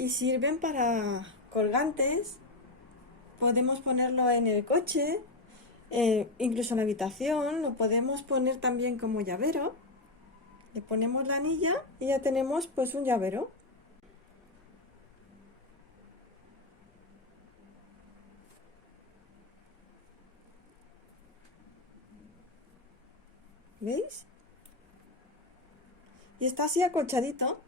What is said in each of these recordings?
y sirven para colgantes. Podemos ponerlo en el coche, incluso en la habitación. Lo podemos poner también como llavero. Le ponemos la anilla y ya tenemos pues un llavero. ¿Veis? Y está así acolchadito.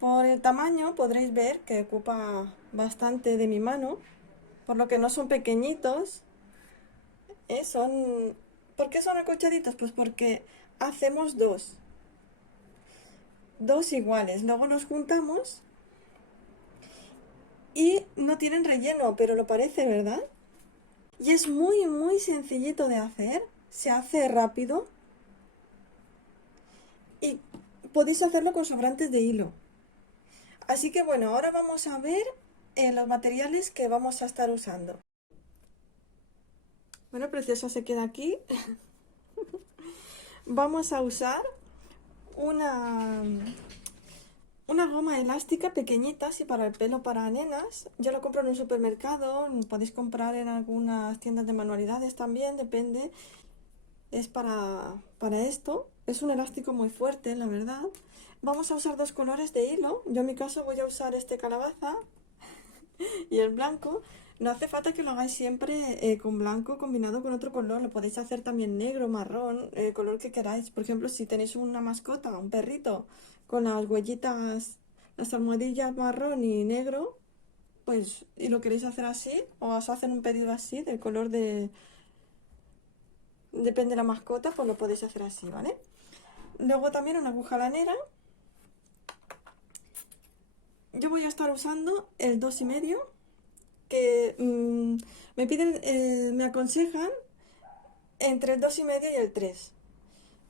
Por el tamaño podréis ver que ocupa bastante de mi mano, por lo que no son pequeñitos. Son... ¿Por qué son acolchaditos? Pues porque hacemos dos iguales, luego los juntamos y no tienen relleno, pero lo parece, ¿verdad? Y es muy sencillito de hacer, se hace rápido y podéis hacerlo con sobrantes de hilo. Así que bueno, ahora vamos a ver los materiales que vamos a estar usando. Bueno, preciosa, se queda aquí. Vamos a usar una, una goma elástica pequeñita, así para el pelo para nenas. Yo lo compro en un supermercado, podéis comprar en algunas tiendas de manualidades también, depende. Es para esto. Es un elástico muy fuerte, la verdad. Vamos a usar dos colores de hilo. Yo en mi caso voy a usar este calabaza y el blanco. No hace falta que lo hagáis siempre con blanco combinado con otro color. Lo podéis hacer también negro, marrón, el color que queráis. Por ejemplo, si tenéis una mascota, un perrito, con las huellitas, las almohadillas marrón y negro, pues, y lo queréis hacer así, o os hacen un pedido así, del color de... Depende de la mascota, pues lo podéis hacer así, ¿vale? Luego también una aguja lanera. Yo voy a estar usando el 2,5, que me piden, me aconsejan entre el 2,5 y el 3.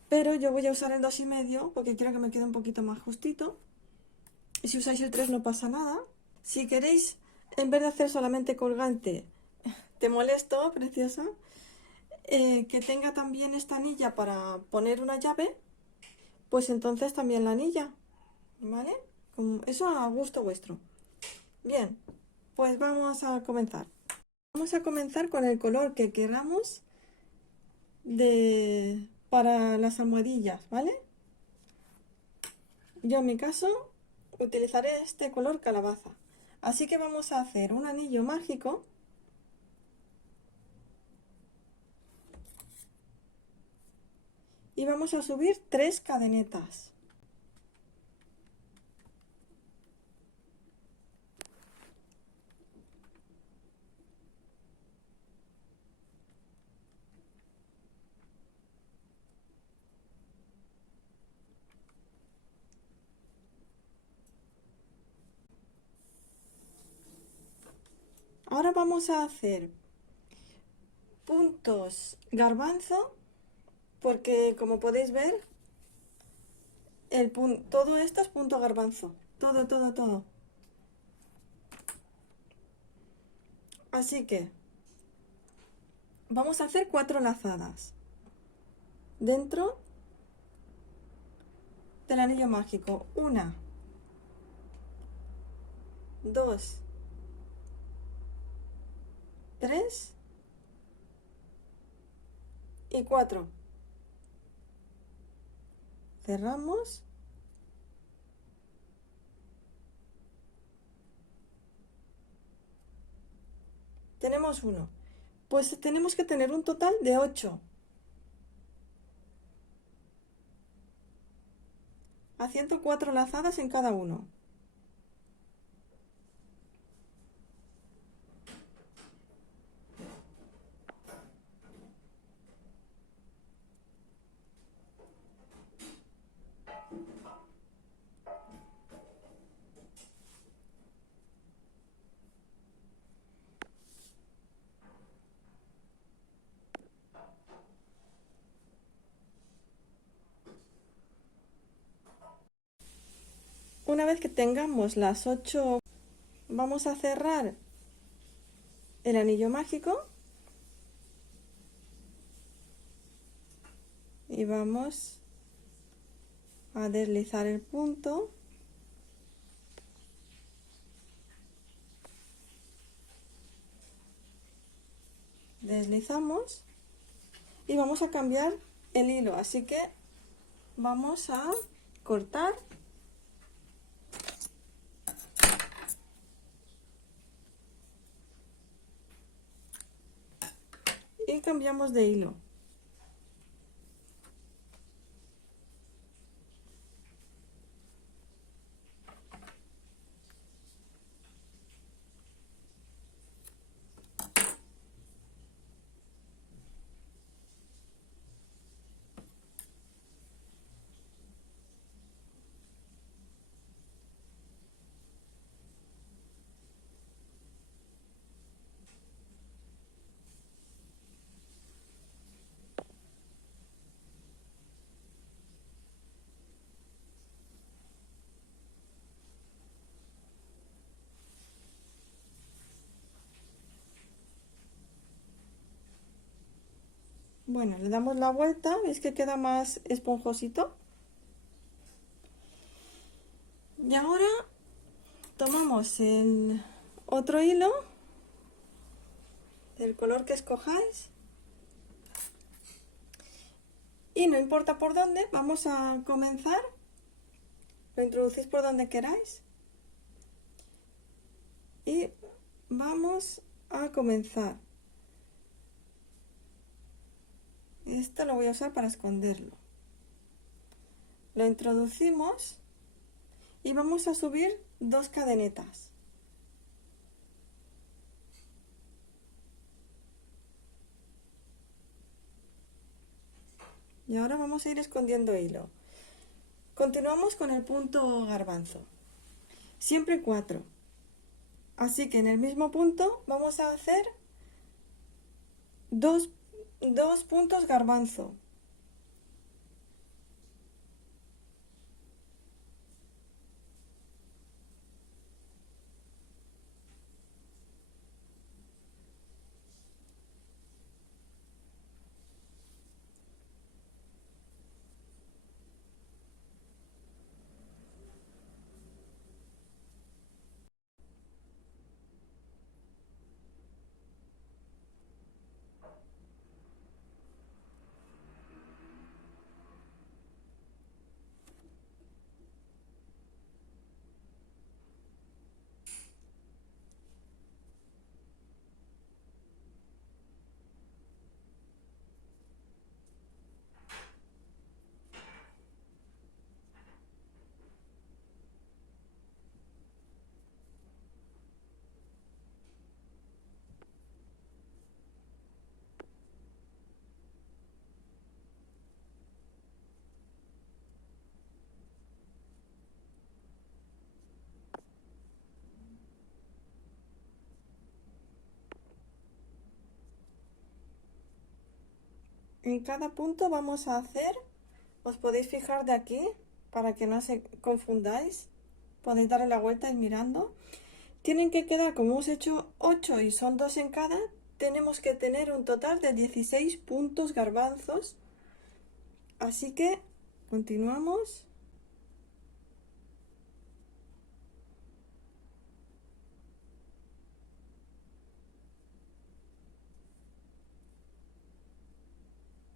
Pero yo voy a usar el 2,5 porque quiero que me quede un poquito más justito. Y si usáis el 3 no pasa nada. Si queréis, en vez de hacer solamente colgante, te molesto, preciosa, que tenga también esta anilla para poner una llave, pues entonces también la anilla, ¿vale? Eso a gusto vuestro. Bien, pues vamos a comenzar. Vamos a comenzar con el color que queramos para las almohadillas, ¿vale? Yo en mi caso utilizaré este color calabaza. Así que vamos a hacer un anillo mágico y vamos a subir 3 cadenetas. Ahora vamos a hacer puntos garbanzo, porque como podéis ver, todo esto es punto garbanzo. Todo. Así que vamos a hacer 4 lazadas dentro del anillo mágico. 1, 2, 3 y 4. Cerramos. Tenemos 1. Pues tenemos que tener un total de 8. Haciendo 4 lazadas en cada uno. Una vez que tengamos las 8, vamos a cerrar el anillo mágico y vamos a deslizar el punto deslizamos y vamos a cambiar el hilo, así que vamos a cortar y cambiamos de hilo. Bueno, le damos la vuelta, ¿veis que queda más esponjosito? Y ahora tomamos el otro hilo del color que escojáis y no importa por dónde, vamos a comenzar. Lo introducís por donde queráis y vamos a comenzar. Esto lo voy a usar para esconderlo. Lo introducimos y vamos a subir 2 cadenetas. Y ahora vamos a ir escondiendo hilo. Continuamos con el punto garbanzo. Siempre 4. Así que en el mismo punto vamos a hacer dos puntos garbanzo. En cada punto vamos a hacer, os podéis fijar de aquí para que no se confundáis, podéis darle la vuelta y mirando. Tienen que quedar, como hemos hecho 8 y son 2 en cada, tenemos que tener un total de 16 puntos garbanzos. Así que continuamos.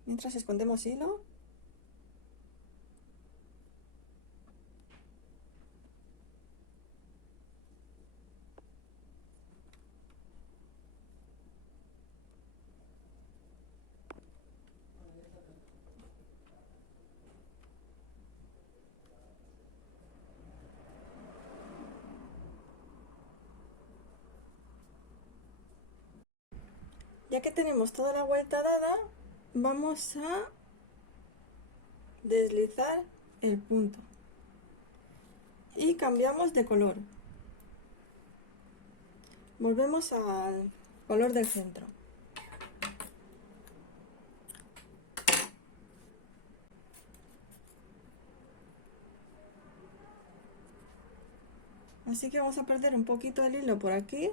Mientras escondemos hilo. Ya que tenemos toda la vuelta dada, vamos a deslizar el punto y cambiamos de color. Volvemos al color del centro. Así que vamos a perder un poquito el hilo por aquí.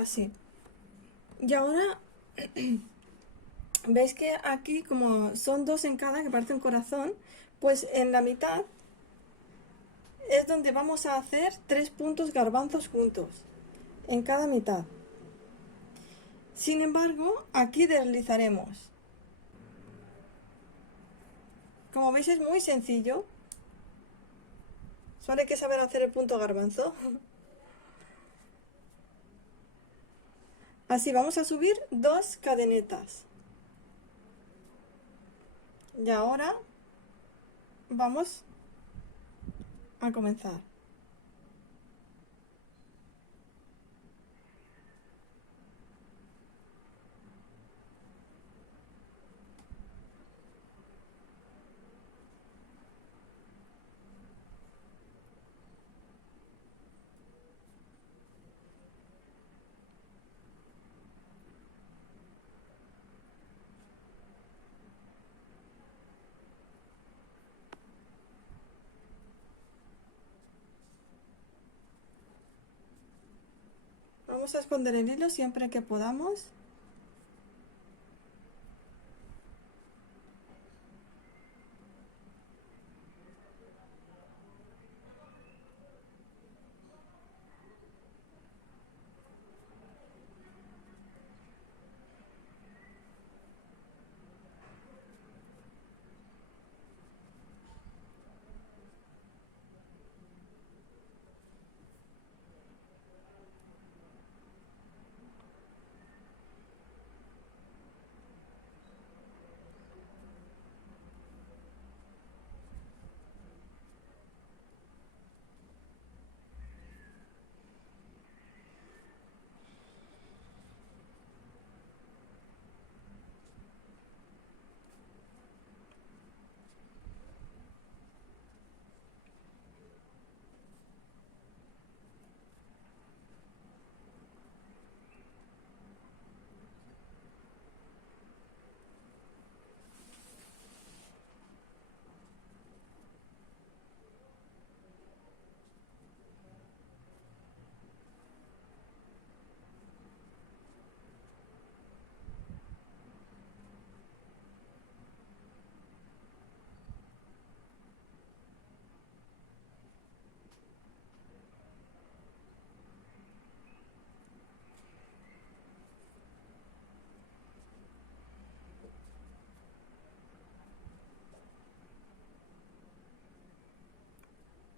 así. Y ahora, ¿veis que aquí como son dos en cada, que parece un corazón? Pues en la mitad es donde vamos a hacer 3 puntos garbanzos juntos, en cada mitad. Sin embargo, aquí deslizaremos. Como veis es muy sencillo. Solo hay que saber hacer el punto garbanzo. Así vamos a subir 2 cadenetas. Y ahora vamos a comenzar. Vamos a esconder el hilo siempre que podamos.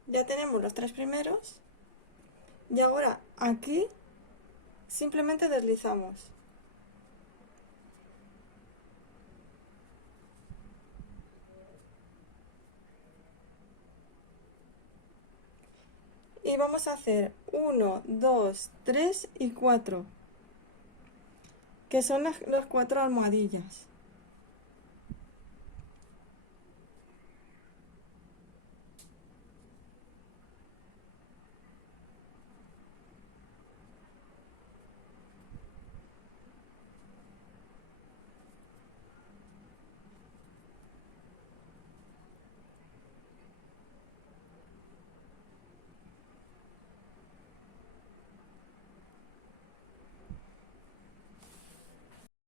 Ya tenemos los 3 primeros. Y ahora aquí simplemente deslizamos. Y vamos a hacer 1, 2, 3 y 4, que son las 4 almohadillas.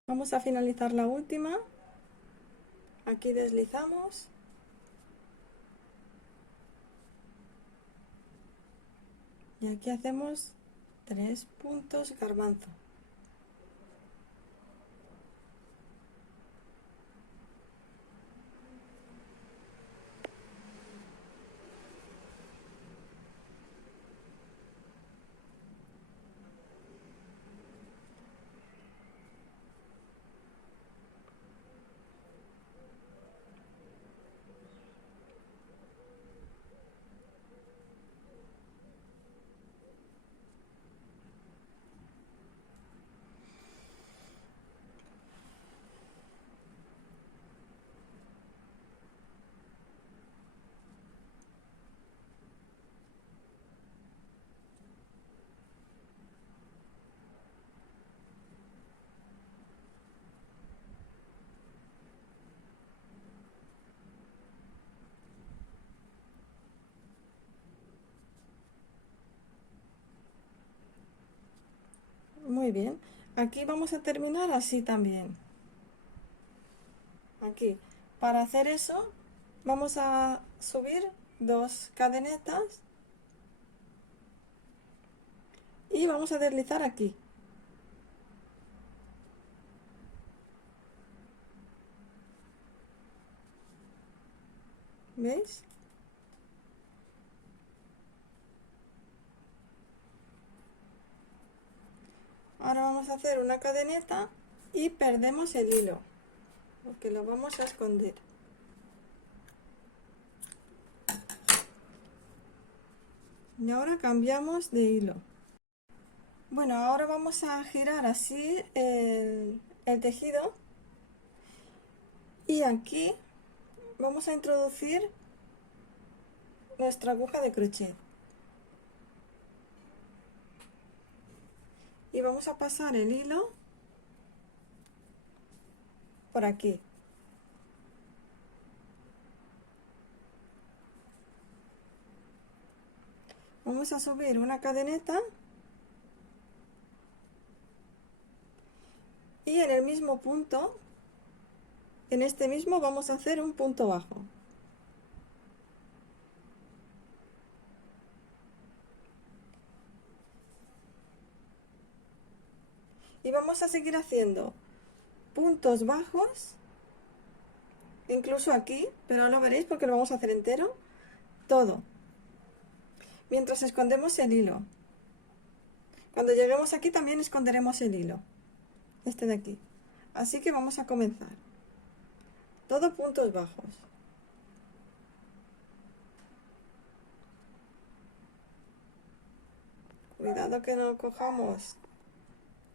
Vamos a finalizar la última. Aquí deslizamos. Y aquí hacemos 3 puntos garbanzo. bien. Aquí vamos a terminar así también. Aquí. Para hacer eso, vamos a subir dos cadenetas y vamos a deslizar aquí. ¿Veis? Ahora vamos a hacer una cadeneta y perdemos el hilo, porque lo vamos a esconder. Y ahora cambiamos de hilo. Bueno, ahora vamos a girar así el tejido y aquí vamos a introducir nuestra aguja de crochet. Y vamos a pasar el hilo por aquí. Vamos a subir una cadeneta y en el mismo punto, en este mismo vamos a hacer un punto bajo. Y vamos a seguir haciendo puntos bajos, incluso aquí, pero no lo veréis porque lo vamos a hacer entero, todo, mientras escondemos el hilo. Cuando lleguemos aquí también esconderemos el hilo, este de aquí. Así que vamos a comenzar. Todo puntos bajos. Cuidado que no cojamos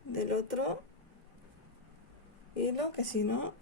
del otro hilo, que si no...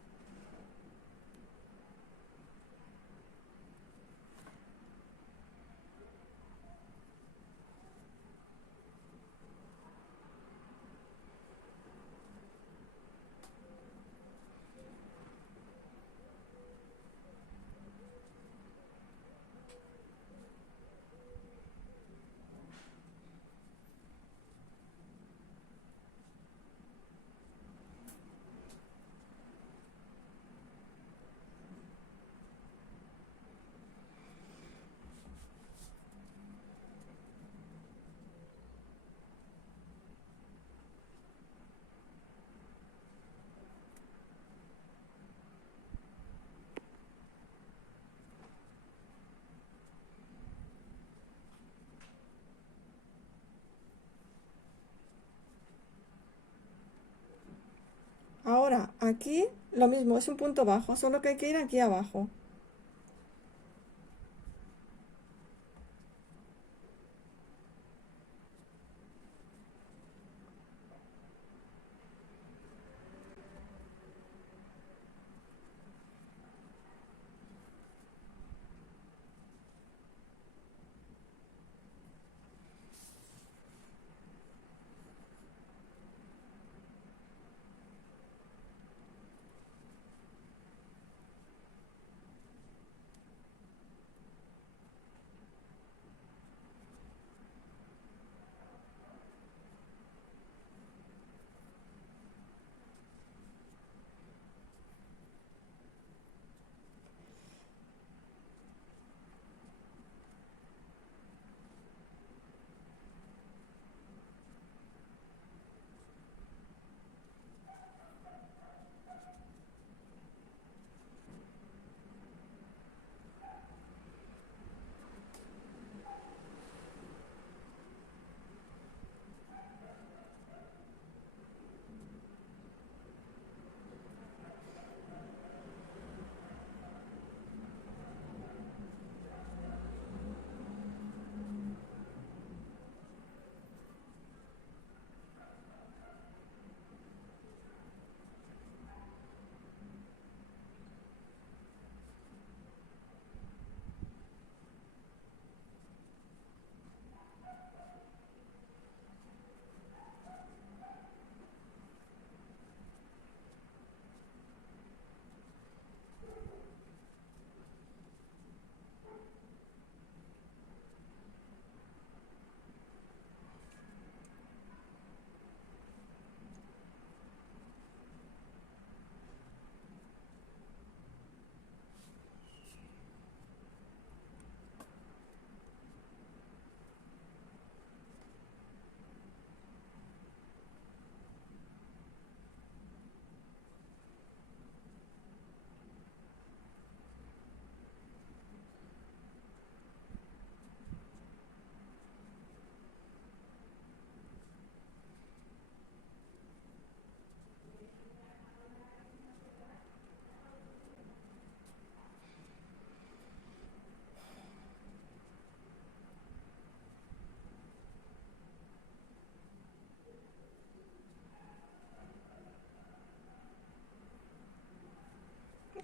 Ahora, aquí lo mismo, es un punto bajo, solo que hay que ir aquí abajo.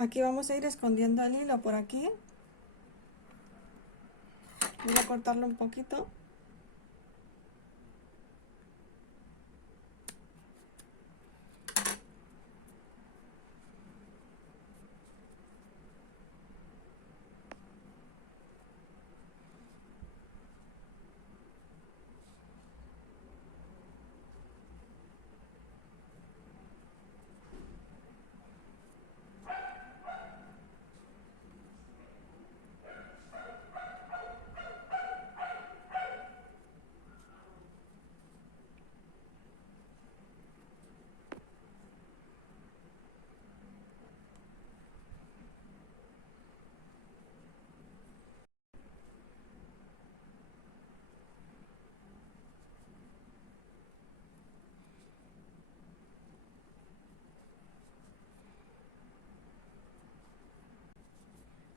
Aquí vamos a ir escondiendo el hilo por aquí. Voy a cortarlo un poquito.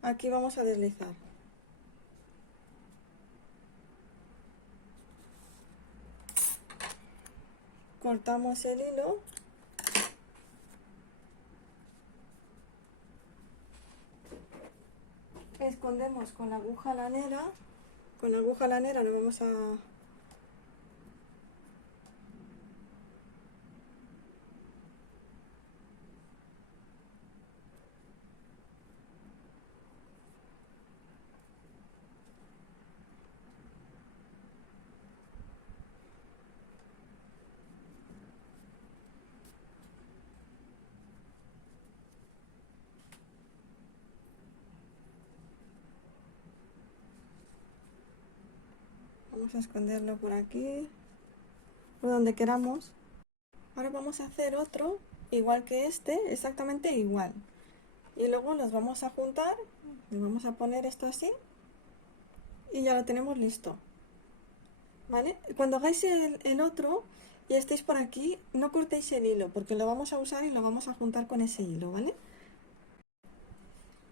Aquí vamos a deslizar. Cortamos el hilo. Escondemos con la aguja lanera. Con la aguja lanera lo vamos a... Vamos a esconderlo por aquí, por donde queramos. Ahora vamos a hacer otro, igual que este, exactamente igual. Y luego los vamos a juntar, le vamos a poner esto así y ya lo tenemos listo. ¿Vale? Cuando hagáis el otro y estéis por aquí, no cortéis el hilo porque lo vamos a usar y lo vamos a juntar con ese hilo, ¿vale?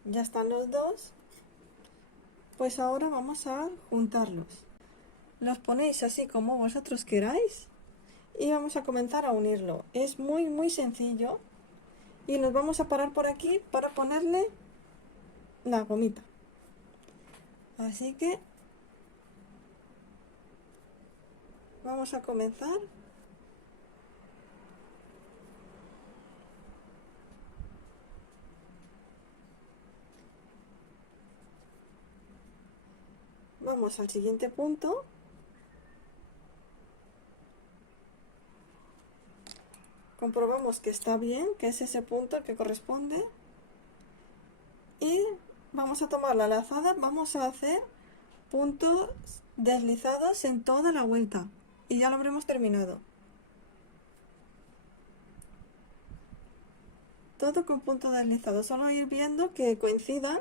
Ya están los dos, pues ahora vamos a juntarlos. Los ponéis así como vosotros queráis y vamos a comenzar a unirlo. Es muy sencillo y nos vamos a parar por aquí para ponerle la gomita. Así que vamos a comenzar. Vamos al siguiente punto. Comprobamos que está bien, que es ese punto el que corresponde. Y vamos a tomar la lazada, vamos a hacer puntos deslizados en toda la vuelta. Y ya lo habremos terminado. Todo con puntos deslizados, solo ir viendo que coincidan.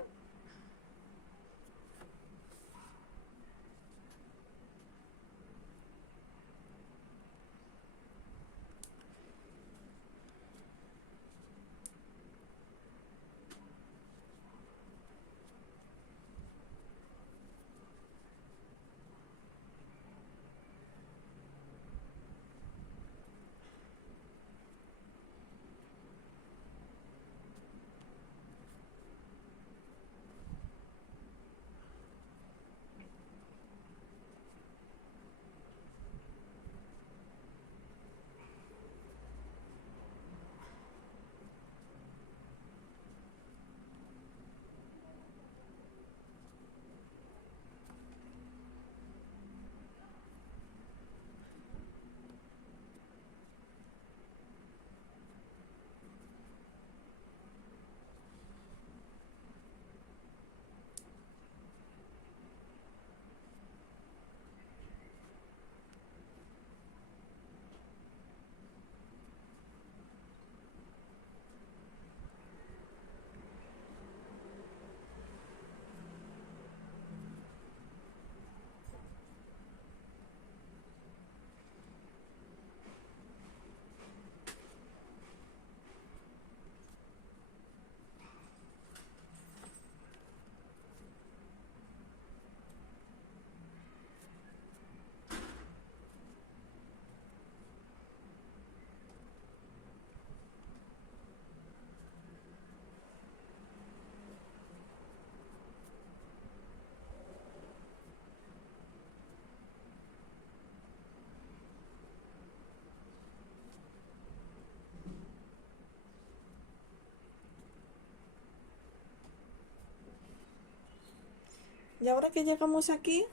Y ahora que llegamos aquí,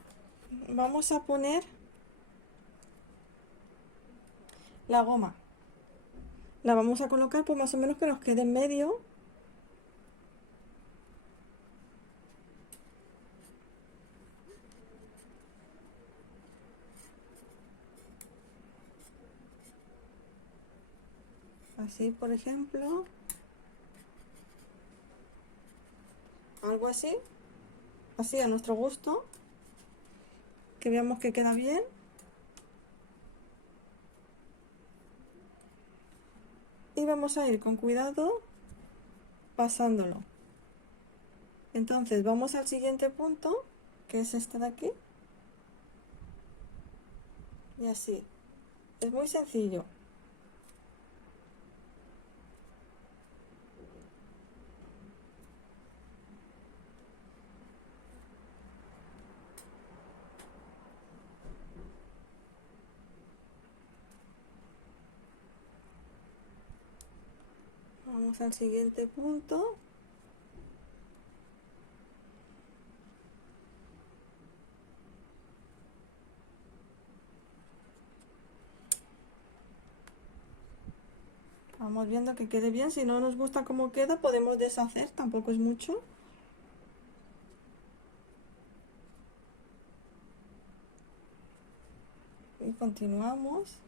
vamos a poner la goma. La vamos a colocar pues más o menos que nos quede en medio. Así, por ejemplo. Algo así. Así a nuestro gusto. Que veamos que queda bien. Y vamos a ir con cuidado pasándolo. Entonces vamos al siguiente punto, que es este de aquí. Y así. Es muy sencillo. Vamos al siguiente punto. Vamos viendo que quede bien. Si no nos gusta cómo queda, podemos deshacer. Tampoco es mucho. Y continuamos.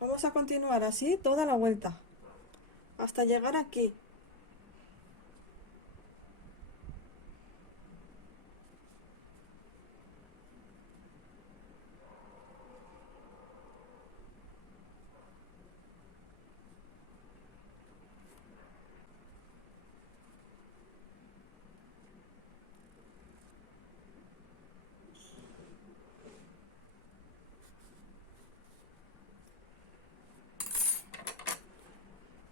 Vamos a continuar así toda la vuelta. Hasta llegar aquí.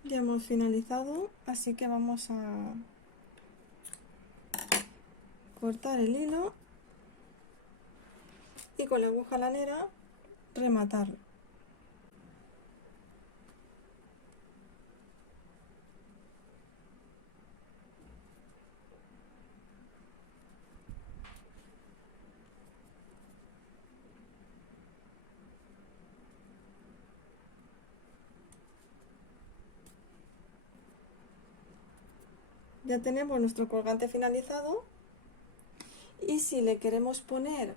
Ya hemos finalizado, así que vamos a cortar el hilo y con la aguja lanera rematarlo. Ya tenemos nuestro colgante finalizado y si le queremos poner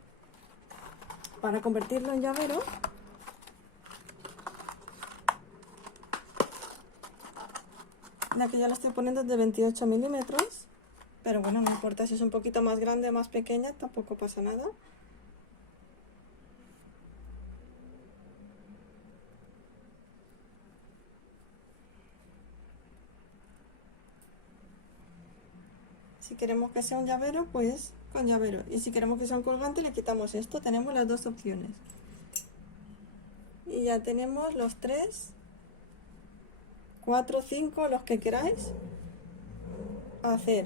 para convertirlo en llavero, ya que ya lo estoy poniendo de 28 milímetros, pero bueno, no importa si es un poquito más grande o más pequeña, tampoco pasa nada. Si queremos que sea un llavero, pues con llavero. Y si queremos que sea un colgante, le quitamos esto. Tenemos las dos opciones. Y ya tenemos los 3, 4, 5, los que queráis hacer.